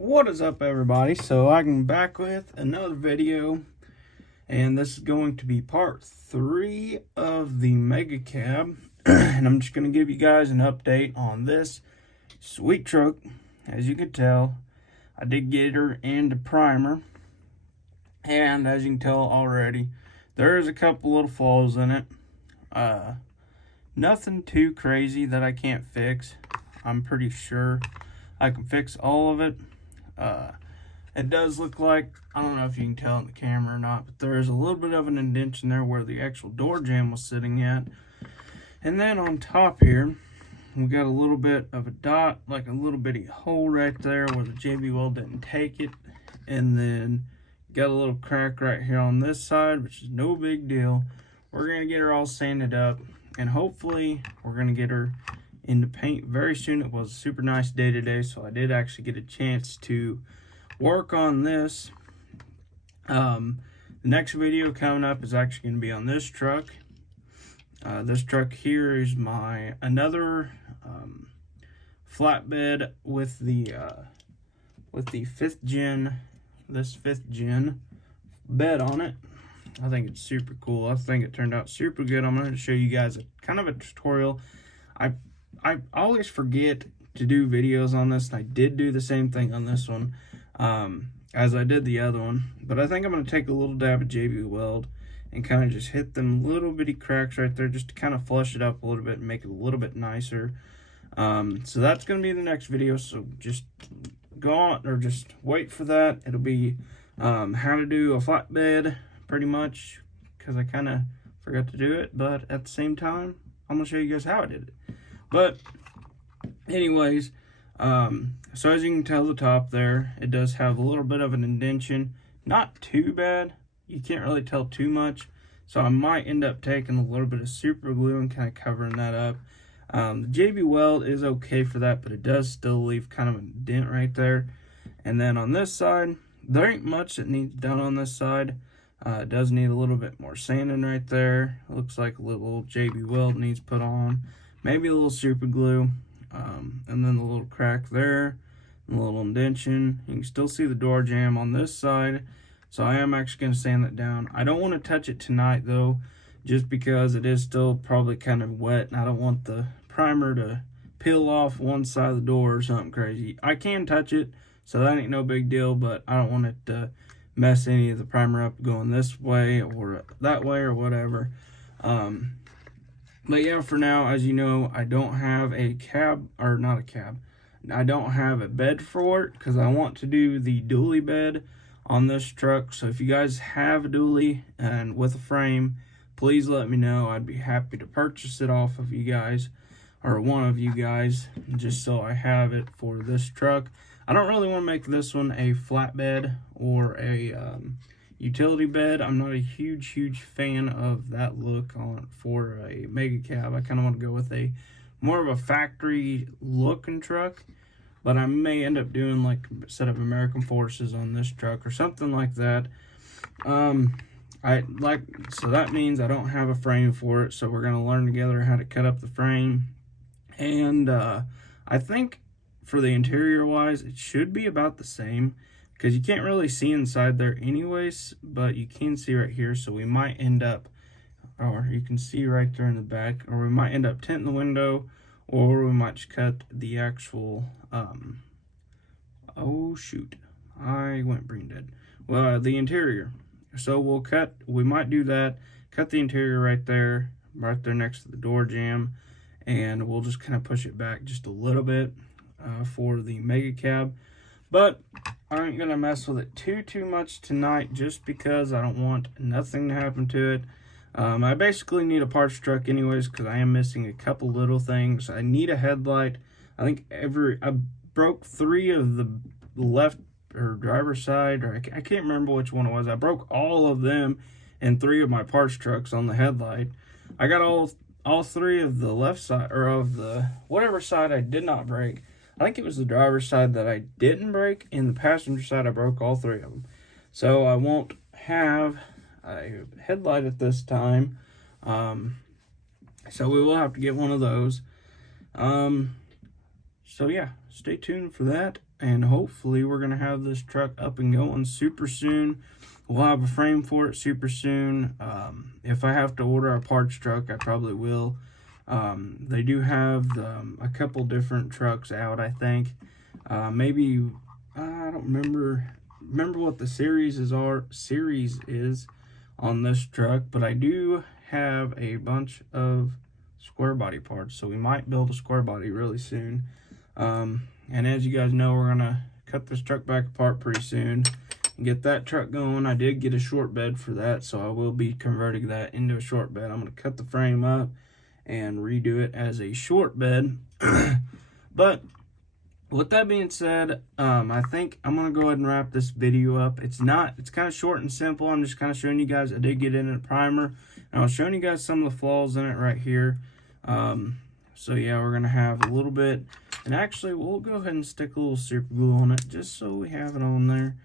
What is up, everybody? So I'm back with another video, and this is going to be part 3 of the Mega Cab. And I'm just going to give you guys an update on this sweet truck. As you can tell, I did get her into primer, and as you can tell already, there is a couple little flaws in it. Nothing too crazy that I can't fix. I'm pretty sure I can fix all of it. It does look like, I don't know if you can tell in the camera or not, but there is a little bit of an indentation there where the actual door jamb was sitting at. And then on top here, we got a little bit of a dot, like a little bitty hole right there where the JB weld didn't take it. And then got a little crack right here on this side, which is no big deal. We're going to get her all sanded up, and hopefully we're going to get her into paint very soon. It was a super nice day today, so I did actually get a chance to work on this. The next video coming up is actually going to be on this truck. This truck here is my another flatbed with the 5th gen, this 5th gen bed on it. I think it's super cool. I think it turned out super good. I'm going to show you guys a kind of a tutorial. I always forget to do videos on this, and I did do the same thing on this one as I did the other one. But I think I'm going to take a little dab of JB Weld and kind of just hit them little bitty cracks right there just to kind of flush it up a little bit and make it a little bit nicer. So that's going to be the next video, so just go on, or just wait for that. It'll be how to do a flatbed, pretty much, because I kind of forgot to do it, but at the same time, I'm going to show you guys how I did it. But anyways, so as you can tell, the top there, it does have a little bit of an indentation. Not too bad. You can't really tell too much. So I might end up taking a little bit of super glue and kind of covering that up. The JB Weld is okay for that, but it does still leave kind of a dent right there. And then on this side, there ain't much that needs done on this side. It does need a little bit more sanding right there. It looks like a little JB Weld needs put on. Maybe a little super glue, and then the little crack there, and a little indentation. You can still see the door jamb on this side, so I am actually going to sand that down. I don't want to touch it tonight though, just because it is still probably kind of wet, and I don't want the primer to peel off one side of the door or something crazy. I can touch it, so that ain't no big deal, but I don't want it to mess any of the primer up going this way or that way or whatever. But yeah, for now, as you know, I don't have a cab, or not a cab, I don't have a bed for it because I want to do the dually bed on this truck. So if you guys have a dually and with a frame, please let me know. I'd be happy to purchase it off of you guys, or one of you guys, just so I have it for this truck. I don't really want to make this one a flatbed or a utility bed. I'm not a huge fan of that look on for a Mega Cab. I kind of want to go with a more of a factory looking truck, but I may end up doing like a set of American Forces on this truck or something like that. So that means I don't have a frame for it, so we're going to learn together how to cut up the frame. And I think for the interior wise, it should be about the same, because you can't really see inside there anyways, but you can see right here. So we might end up, or you can see right there in the back, or we might end up tinting the window, or we might just cut the actual, oh shoot, I went brain dead. Well, the interior. So we might do that, cut the interior right there next to the door jamb, and we'll just kind of push it back just a little bit for the Mega Cab. But I ain't gonna mess with it too much tonight, just because I don't want nothing to happen to it. I basically need a parts truck anyways, because I am missing a couple little things. I need a headlight. I think I broke 3 of the left or driver's side, or I can't remember which one it was. I broke all of them in 3 of my parts trucks on the headlight. I got all 3 of the left side, or of the whatever side I did not break. I think it was the driver's side that I didn't break, and the passenger side I broke all 3 of them. So I won't have a headlight at this time. So we will have to get one of those. So yeah, stay tuned for that. and hopefully we're going to have this truck up and going super soon. We'll have a frame for it super soon. If I have to order a parts truck, I probably will. They do have a couple different trucks out, I think. Maybe, I don't remember what the series is on this truck, but I do have a bunch of square body parts, so we might build a square body really soon. And as you guys know, we're gonna cut this truck back apart pretty soon and get that truck going. I did get a short bed for that, so I will be converting that into a short bed. I'm gonna cut the frame up and redo it as a short bed. But with that being said, I think I'm gonna go ahead and wrap this video up. It's kind of short and simple. I'm just kind of showing you guys. I did get in a primer, and I was showing you guys some of the flaws in it right here. So yeah, we're gonna have a little bit, and actually we'll go ahead and stick a little super glue on it just so we have it on there,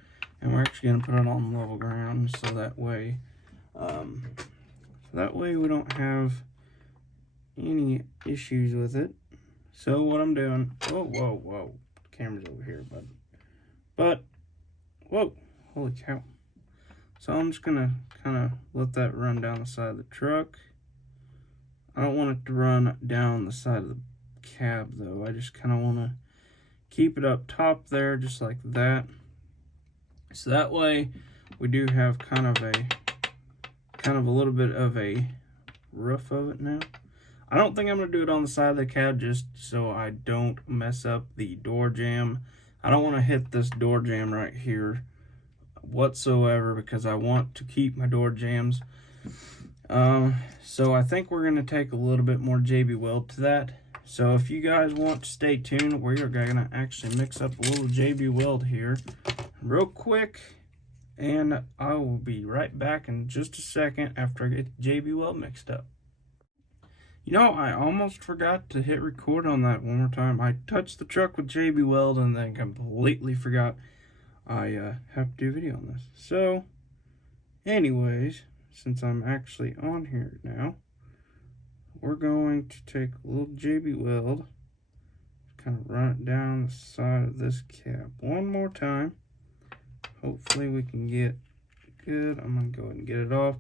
and we're actually gonna put it on level ground so that way we don't have any issues with it. So what I'm doing, whoa, the camera's over here, but whoa, holy cow. So I'm just gonna kind of let that run down the side of the truck. I don't want it to run down the side of the cab though. I just kind of want to keep it up top there, just like that. So that way we do have kind of a little bit of a roof of it now. I don't think I'm going to do it on the side of the cab just so I don't mess up the door jamb. I don't want to hit this door jamb right here whatsoever because I want to keep my door jambs. So I think we're going to take a little bit more JB Weld to that. So if you guys want to stay tuned, we're going to actually mix up a little JB Weld here real quick. And I will be right back in just a second after I get the JB Weld mixed up. You know, I almost forgot to hit record on that one more time. I touched the truck with JB Weld and then completely forgot I have to do a video on this. So, anyways, since I'm actually on here now, we're going to take a little JB Weld, kind of run it down the side of this cab one more time. Hopefully we can get good. I'm going to go ahead and get it off.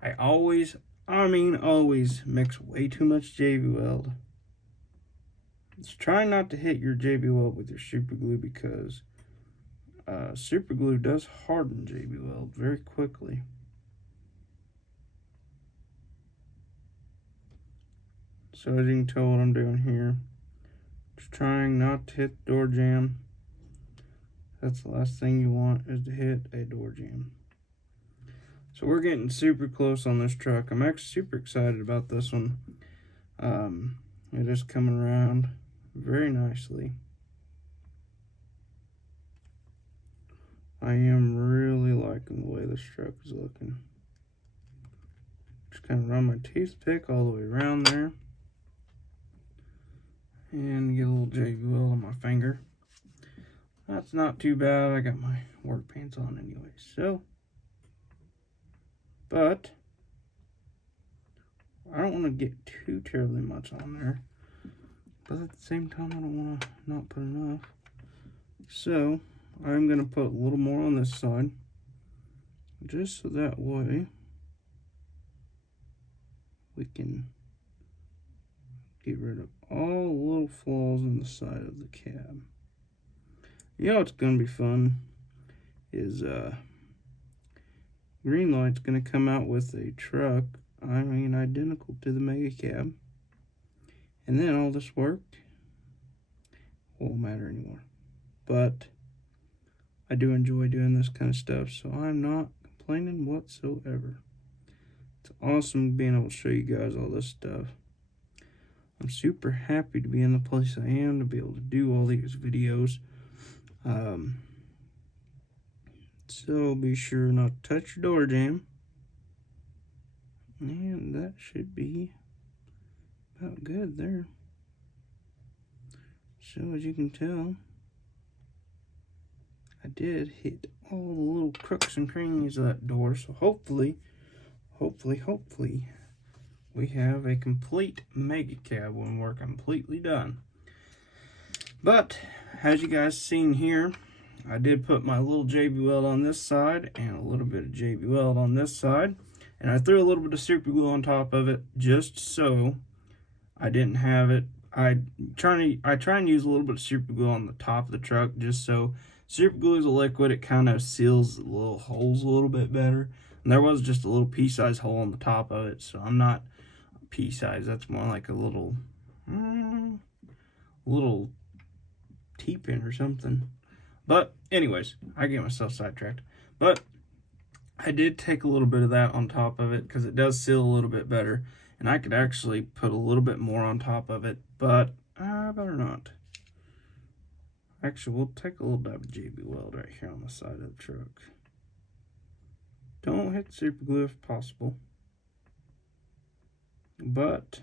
I always mix way too much JB Weld. Just try not to hit your JB Weld with your super glue because super glue does harden JB Weld very quickly. So as you can tell what I'm doing here, just trying not to hit the door jamb. That's the last thing you want, is to hit a door jamb. So we're getting super close on this truck. I'm actually super excited about this one. It is coming around very nicely. I am really liking the way this truck is looking. Just kind of run my toothpick all the way around there. And get a little JB Weld on my finger. That's not too bad. I got my work pants on anyway. So, but I don't want to get too terribly much on there. But at the same time, I don't want to not put enough. So, I'm going to put a little more on this side. Just so that way we can get rid of all the little flaws in the side of the cab. You know what's going to be fun is Greenlight's going to come out with a truck, identical to the Mega Cab. And then all this work won't matter anymore. But I do enjoy doing this kind of stuff, so I'm not complaining whatsoever. It's awesome being able to show you guys all this stuff. I'm super happy to be in the place I am, to be able to do all these videos. So be sure not to touch your door jamb. And that should be about good there. So as you can tell, I did hit all the little crooks and crannies of that door. So hopefully, we have a complete Mega Cab when we're completely done. But as you guys seen here, I did put my little JB Weld on this side and a little bit of JB Weld on this side, and I threw a little bit of super glue on top of it just so I didn't have it. I try and use a little bit of super glue on the top of the truck just so super glue is a liquid. It kind of seals the little holes a little bit better. And there was just a little pea-sized hole on the top of it, so I'm not pea-size. That's more like a little T-pin or something. But anyways, I get myself sidetracked. But I did take a little bit of that on top of it because it does seal a little bit better. And I could actually put a little bit more on top of it, but I better not. Actually, we'll take a little dab of JB Weld right here on the side of the truck. Don't hit super glue if possible. But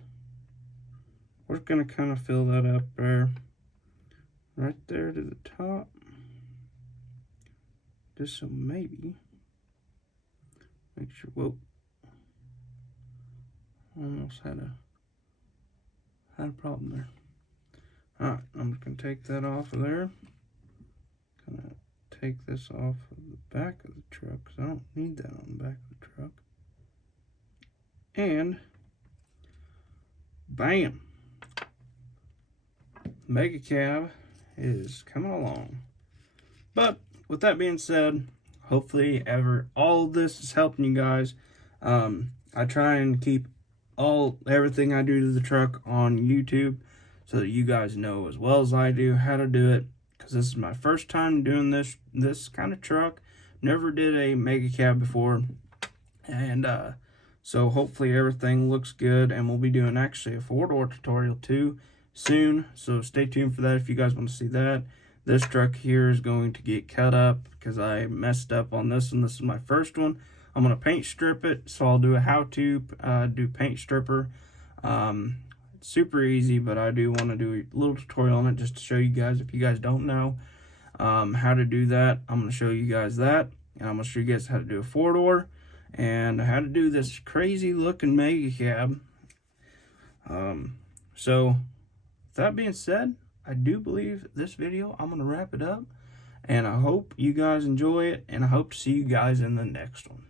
we're going to kind of fill that up there. Right there to the top. Just so maybe. Make sure, whoa. Almost had a problem there. Alright, I'm just going to take that off of there. Gonna take this off of the back of the truck because I don't need that on the back of the truck. And bam! Mega Cab is coming along. But with that being said, hopefully all of this is helping you guys. I try and keep everything I do to the truck on YouTube so that you guys know as well as I do how to do it, because this is my first time doing this kind of truck. Never did a Mega Cab before, and so hopefully everything looks good, and we'll be doing actually a 4-door tutorial too soon, so stay tuned for that if you guys want to see that. This truck here is going to get cut up because I messed up on this one. This is my first one. I'm going to paint strip it, so I'll do a how-to do paint stripper. It's super easy, but I do want to do a little tutorial on it just to show you guys, if you guys don't know how to do that. I'm going to show you guys that, and I'm going to show you guys how to do a 4-door and how to do this crazy looking Mega Cab. So with that being said, I do believe this video, I'm going to wrap it up, and I hope you guys enjoy it, and I hope to see you guys in the next one.